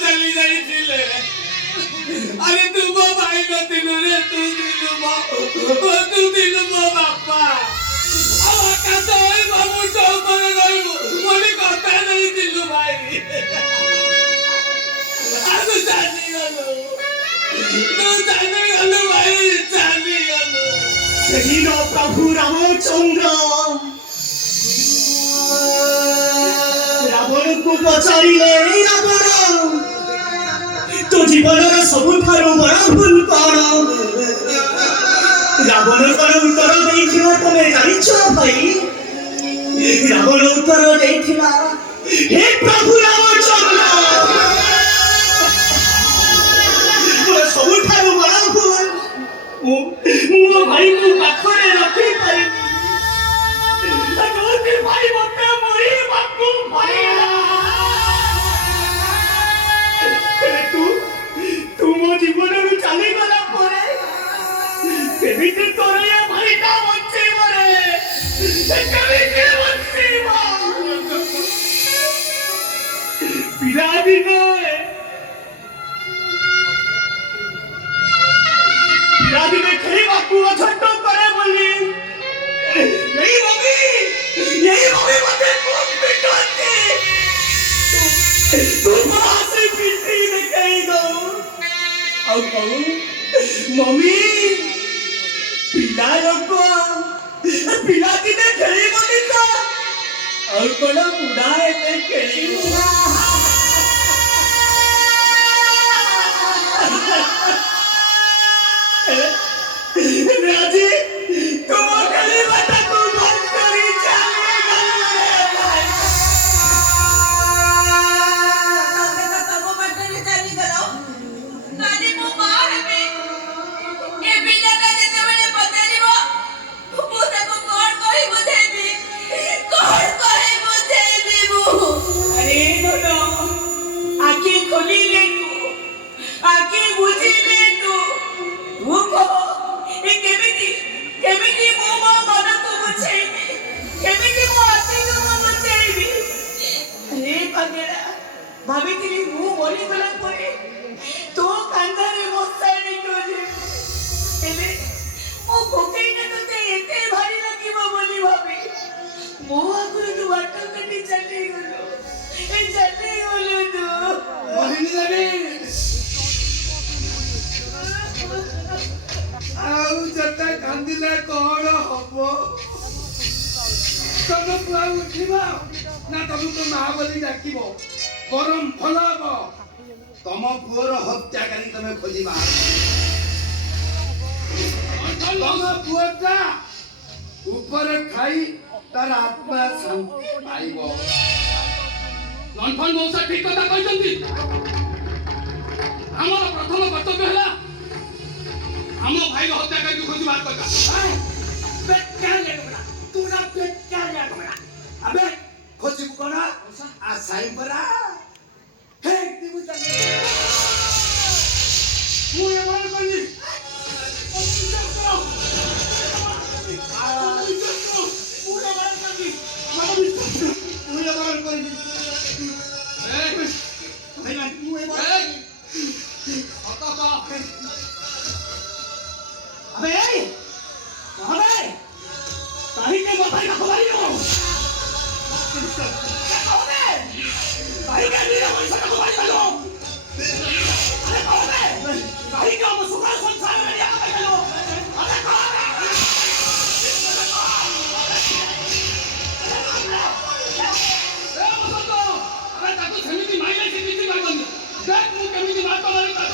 चली जाइए अरे तुम वो भाई को दिनों रे तू दिनों वो बापा अब कतो ही बाबू तो पर गई बोली कहता नहीं दिलू भाई आज जानी गलो भाई जानी गलो সেদিন প্রভু রামচন্দ্র রাবণକୁ ପଚାରିଲେ ରାବଣ ତୋ ଜୀବନର ସବୁଠାରୁ ବଡ଼ ଭୁଲ କ'ଣ ରାବଣ କ'ଣ ଉତ୍ତର ଦେଇଥିବ ତମେ ଜାଣିଛ ଭାଇ ରାବଣ ଉତ୍ତର ଦେଇଥିଲା ହେ ପ୍ରଭୁ ରାମଚନ୍ଦ୍ର ମୋର ସବୁଠାରୁ ବଡ଼ ଭୁଲ ମୋ ଭାଇକୁ ପାଖରେ ରଖିପାରିବି ଭାଇ ମତେ ମରିବାକୁ ପଡ଼ିଲା ତୁ ମୋ ଜୀବନରୁ ଚାଲିଗଲା ପରେ କେମିତି ତୋର ଏ ଭାଇଟା ବଞ୍ଚିବ ରେ କେମିତି ବଞ୍ଚିବ ପିଲାଦିନେ ଖେଳିବାକୁ ଛୋଟ କରେ ବୋଲି ଏଇ ମମି ମତେ ଖୁବ୍ ପିଟନ୍ତି ତୁ ଆସି ପିଟି ଦେଖେଇ ଦଉ ଆଉ କହୁ ମମି ପିଲା ଲୋକ ପିଲାଦିନେ ଖେଳିବନି ତ ଆଉ କଣ ବୁଢା ଏବେ ଖେଳିବ राजी तुम कली बता को बंद करी चले गए भाई तब बटन चली गलो काली मो मार में ए बिना का जते बने पतालीबो मु ताको कोन कहि बुझेबी मु अरे नो आंखें खोली ले तू आंखें बुझी ले तू वो କେମିତି ମୁଁ ମୋ ମନକୁ ବୁଝେଇବି କେମିତି ମୋ ଆଖିକୁ ମୁଁ ବୁଝେଇବି ରେ ପାଗେଳା ଭାବିଥିଲି ମୁଁ ମରିଗଲା ପରେ ତୋ କାନ୍ଧରେ ବସାଣି କରିବି ହେଲେ ମୋ ପକେଇଟା ତୋତେ ଏତେ ଭାରି ଲାଗିବ ବୋଲି ଭାବି ମୋ ଆଗରୁ ତୁ ବାଟ କାଟି ଚାଲିଗଲୁ ତୁ ଆଉ ଯେତେ କାନ୍ଦିଲେ କଣ ହବ ତମ ପୁଅ ଉଠିବ ନା ତମକୁ ମା ବୋଲି ଡାକିବ ବରଂ ଭଲ ହବ ତମ ପୁଅର ହତ୍ୟାକାରୀ ତମେ ଖୋଜିବା ତମ ପୁଅଟା ଉପରେ ଖାଇ ତାର ଆତ୍ମା ଶାନ୍ତି ପାଇବ ଲଣ୍ଠନ ମଉସା ଠିକ କଥା କହିଛନ୍ତି ଆମର ପ୍ରଥମ କର୍ତ୍ତବ୍ୟ ହେଲା ଆମ ଭାଇର ହତ୍ୟାକାରୀକୁ ଖୋଜିବାର କଥା अबे खोजी कोना आ साई परा हे दिबु चले मु ये बोल कोनी